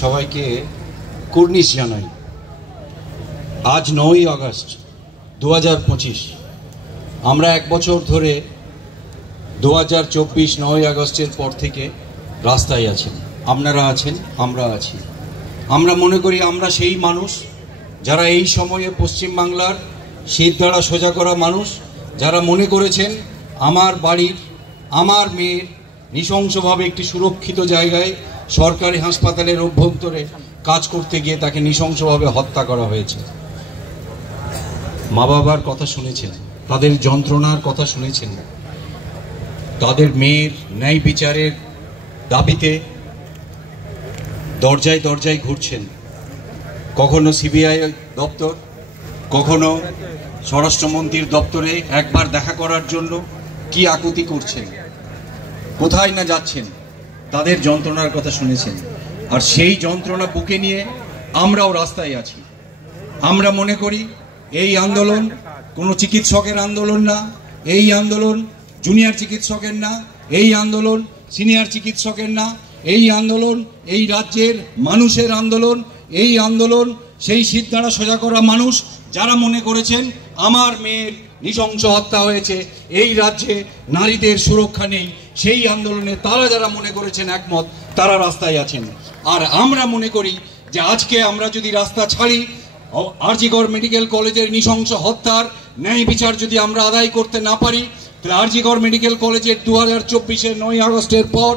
সবাইকে কুর্নিশ জানাই। আজ 9ই আগস্ট 2025। আমরা এক বছর ধরে 2024 9ই আগস্টের পর থেকে রাস্তায় আছেন, আপনারা আছেন, আমরা আছি। আমরা মনে করি আমরা সেই মানুষ যারা এই সময়ে পশ্চিমবাংলার শিরদাঁড়া সোজা করা মানুষ, যারা মনে করেছেন আমার বাড়ির, আমার মেয়ের নৃশংসভাবে একটি সুরক্ষিত জায়গায় সরকারি হাসপাতালের অভ্যন্তরে কাজ করতে গিয়ে তাকে নৃশংসভাবে হত্যা করা হয়েছে। মা বাবার কথা শুনেছেন, তাদের যন্ত্রণার কথা শুনেছেন, তাদের মেয়ের ন্যায় বিচারের দাবিতে দরজায় দরজায় ঘুরছেন। কখনো সিবিআই দপ্তর, কখনো স্বরাষ্ট্রমন্ত্রীর দপ্তরে একবার দেখা করার জন্য কি আকুতি করছেন, কোথায় না যাচ্ছেন, তাদের যন্ত্রণার কথা শুনেছেন। আর সেই যন্ত্রণা বুকে নিয়ে আমরাও রাস্তায় আছি। আমরা মনে করি এই আন্দোলন কোনো চিকিৎসকের আন্দোলন না, এই আন্দোলন জুনিয়র চিকিৎসকের না, এই আন্দোলন সিনিয়র চিকিৎসকের না, এই আন্দোলন এই রাজ্যের মানুষের আন্দোলন। এই আন্দোলন সেই শিরদাঁড়া সোজা করা মানুষ যারা মনে করেছেন আমার মেয়ের নৃশংস হত্যা হয়েছে, এই রাজ্যে নারীদের সুরক্ষা নেই, সেই আন্দোলনে তারা যারা মনে করেছেন একমত, তারা রাস্তায় আছেন। আর আমরা মনে করি যে আজকে আমরা যদি রাস্তা ছাড়ি, আরজিকর মেডিকেল কলেজের নৃশংস হত্যার ন্যায় বিচার যদি আমরা আদায় করতে না পারি, তাহলে আরজিকর মেডিকেল কলেজের 2024-এর 9ই আগস্টের পর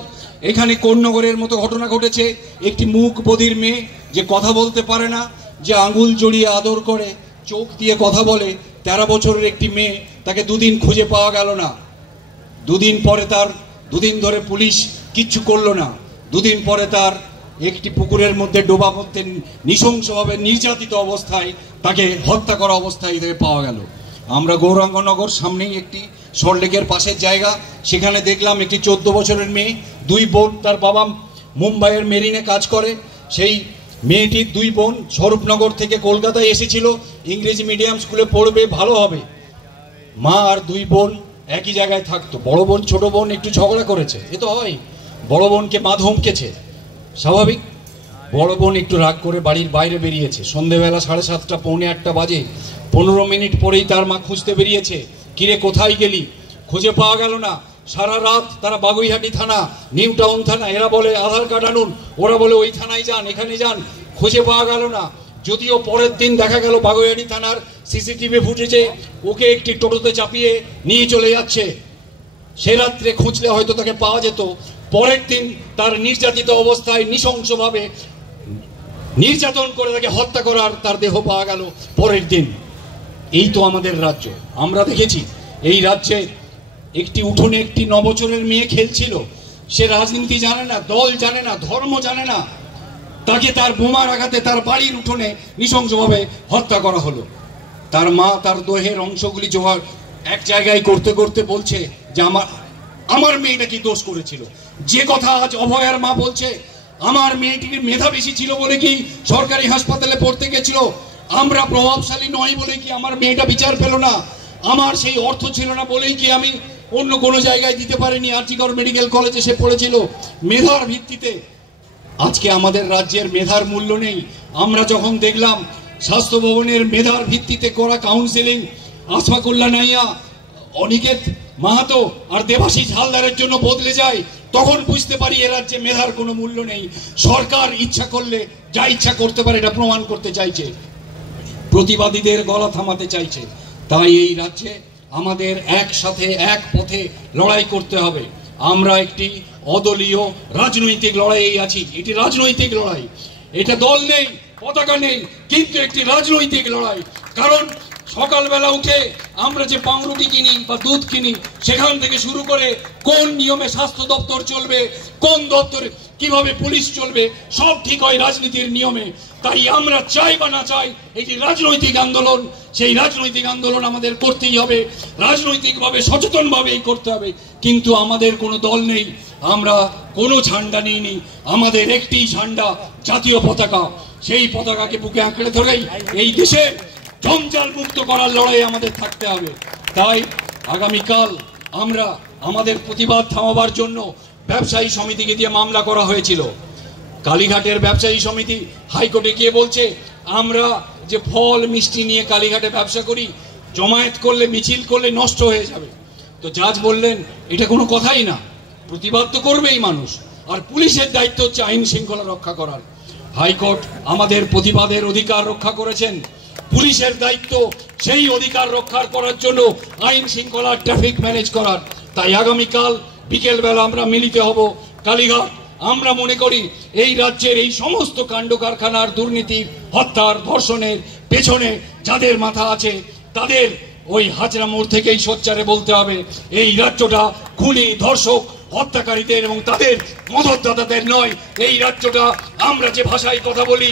এখানে কোন্নগরের মতো ঘটনা ঘটেছে। একটি মুখ বধির মেয়ে যে কথা বলতে পারে না, যে আঙুল জড়িয়ে আদর করে, চোখ দিয়ে কথা বলে, 13 বছরের একটি মেয়ে, তাকে দুদিন খুঁজে পাওয়া গেল না। দুদিন পরে তার, দুদিন ধরে পুলিশ কিচ্ছু করলো না, দুদিন পরে তার একটি পুকুরের মধ্যে ডোবা পড়তে নৃশংসভাবে নির্যাতিত অবস্থায় তাকে হত্যা করা অবস্থায় তাকে পাওয়া গেল। আমরা গৌরাঙ্গনগর সামনেই একটি সল্টলেকের পাশের জায়গা, সেখানে দেখলাম একটি 14 বছরের মেয়ে, 2 বোন, তার বাবা মুম্বাইয়ের মেরিনে কাজ করে। সেই মেয়েটির 2 বোন স্বরূপনগর থেকে কলকাতায় এসেছিল ইংরেজি মিডিয়াম স্কুলে পড়বে, ভালো হবে। মা আর 2 বোন একই জায়গায় থাকতো। বড় বোন ছোট বোন একটু ঝগড়া করেছে, এ তো হয়, বড় বোনকে মা ধমকেছে, স্বাভাবিক। বড় বোন একটু রাগ করে বাড়ির বাইরে বেরিয়েছে। সন্ধেবেলা 7:30 পৌনে 8টা বাজে, 15 মিনিট পরেই তার মা খুঁজতে বেরিয়েছে। কিরে কোথায় গেলি? খুঁজে পাওয়া গেল না। সারা রাত তারা বাগুইহাটি থানা, নিউ টাউন থানা, এরা বলে আধার কার্ড আনুন, ওরা বলে ওই থানায় যান, এখানে যান, খুঁজে পাওয়া গেল না। যদিও পরের দিন দেখা গেল বাগুইহাটি থানার সিসিটিভি ফুটেজে ওকে একটি টোটোতে চাপিয়ে নিয়ে চলে যাচ্ছে। সে রাত্রে খুঁজলে হয়তো তাকে পাওয়া যেত। পরের দিন তার নির্যাতিত অবস্থায় নৃশংসভাবে নির্যাতন করে তাকে হত্যা করার তার দেহ পাওয়া গেল পরের দিন। এই তো আমাদের রাজ্য। আমরা দেখেছি এই রাজ্যে একটি উঠোনে একটি 9 বছরের মেয়ে খেলছিল। সে রাজনীতি জানে না, দল জানে না, ধর্ম জানে না, তাকে তার বোমার আঘাতে তার বাড়ির উঠোনে নৃশংসভাবে হত্যা করা হলো। তার মা তার দেহের অংশগুলি জোগাড় এক জায়গায় করতে করতে বলছে যে আমার মেয়েটা কি দোষ করেছিল। যে কথা আজ অভয়ার মা বলছে, আমার মেয়েটির মেধা বেশি ছিল বলে কি সরকারি হাসপাতালে পড়তে গেছিল, আমরা প্রভাবশালী নয় বলে কি আমার মেয়েটা বিচার পেল না, আমার সেই অর্থ ছিল না বলেই কি আমি অন্য কোনো জায়গায় দিতে পারিনি, আরজিকর মেডিকেল কলেজে সে পড়েছিল মেধার ভিত্তিতে। আজকে আমাদের রাজ্যের মেধার মূল্য নেই। আমরা যখন দেখলাম স্বাস্থ্য ভবনের মেধার ভিত্তিতে করা কাউন্সেলিং আশফাকুল্লাহ নাইয়া, অনিকেত মাহাতো আর দেবাশিস হালদারের জন্য বদলে যায়, তখন বুঝতে পারি এ রাজ্যে মেধার কোনো মূল্য নেই। সরকার ইচ্ছা করলে যা ইচ্ছা করতে পারে, এটা প্রমাণ করতে চাইছে, প্রতিবাদীদের গলা থামাতে চাইছে। তাই এই রাজ্যে আমাদের একসাথে এক পথে লড়াই করতে হবে। আমরা একটি অদলীয় রাজনৈতিক লড়াইয়ে আছি। এটি রাজনৈতিক লড়াই, এটা দল নেই, পতাকা নেই, কিন্তু একটি রাজনৈতিক লড়াই। কারণ সকালবেলা উঠে আমরা যে পাউরুটি কিনি বা দুধ কিনি, সেখান থেকে শুরু করে কোন নিয়মে স্বাস্থ্য দপ্তর চলবে, কোন দপ্তরে কিভাবে পুলিশ চলবে, সব ঠিক হয় রাজনীতির নিয়মে। তাই আমরা চাই বা না চাই, এটি রাজনৈতিক আন্দোলন। সেই রাজনৈতিক আন্দোলন আমাদের করতেই হবে, রাজনৈতিকভাবে সচেতনভাবেই করতে হবে। কিন্তু আমাদের কোনো দল নেই, আমরা কোনো ঝান্ডা নিইনি, আমাদের একটি ঝান্ডা, জাতীয় পতাকা। সেই পতাকাকে বুকে আঁকড়ে ধরেই এই দেশে জঞ্জাল মুক্ত করার লড়াই আমাদের থাকতে হবে। তাই আগামীকাল আমরা আমাদের প্রতিবাদ থামাবার জন্য ব্যবসায়ী সমিতিকে দিয়ে মামলা করা হয়েছিল। কালীঘাটের ব্যবসায়ী সমিতি হাইকোর্টে গিয়ে বলছে আমরা যে ফল মিষ্টি নিয়ে কালীঘাটে ব্যবসা করি, জমায়েত করলে মিছিল করলে নষ্ট হয়ে যাবে। তো জাজ বললেন এটা কোনো কথাই না, প্রতিবাদ তো করবেই মানুষ, আর পুলিশের দায়িত্ব হচ্ছে আইন শৃঙ্খলা রক্ষা করার। হাইকোর্ট আমাদের প্রতিবাদের অধিকার রক্ষা করেছেন, পুলিশের দায়িত্ব সেই অধিকার রক্ষা করার জন্য আইন শৃঙ্খলা ট্রাফিক ম্যানেজ করার। তাই আগামীকাল বিকেলবেলা আমরা মিলিত হব কালীঘাট। আমরা মনে করি এই রাজ্যের এই সমস্ত কাণ্ড কারখানার দুর্নীতি, হত্যার, ধর্ষণের পেছনে যাদের মাথা আছে তাদের ওই হাজরা মোড় থেকেই সোচ্চারে বলতে হবে এই রাজ্যটা খুনি, ধর্ষক, হত্যাকারীদের এবং তাদের মদতদাতাদের নয়। এই রাজ্যটা আমরা যে ভাষায় কথা বলি,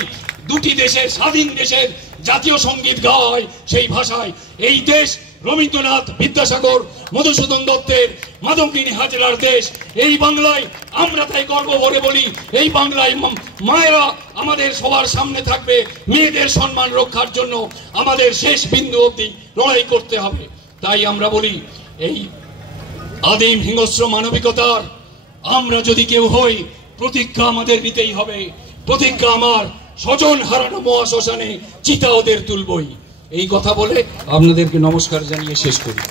দুটি দেশের, স্বাধীন দেশের জাতীয় সঙ্গীত গাওয়া হয় সেই ভাষায়। এই দেশ রবীন্দ্রনাথ, বিদ্যাসাগর, মধুসূদন দত্তের, মাধবনী হাজরার দেশ। এই বাংলায় আমরা তাই গর্ব ভরে বলি, এই বাংলায় মায়েরা আমাদের সবার সামনে থাকবে। মেয়েদের সম্মান রক্ষার জন্য আমাদের শেষ বিন্দু অবধি লড়াই করতে হবে। তাই আমরা বলি এই আদিম হিংস্র মানবিকতার আমরা যদি কেউ হই, প্রতিজ্ঞা আমাদের নিতেই হবে। প্রতিজ্ঞা আমার, স্বজন হারানো মহাশ্মশানে চিতা ওদের তুলবই। এই কথা বলে আপনাদেরকে নমস্কার জানিয়ে শেষ করি।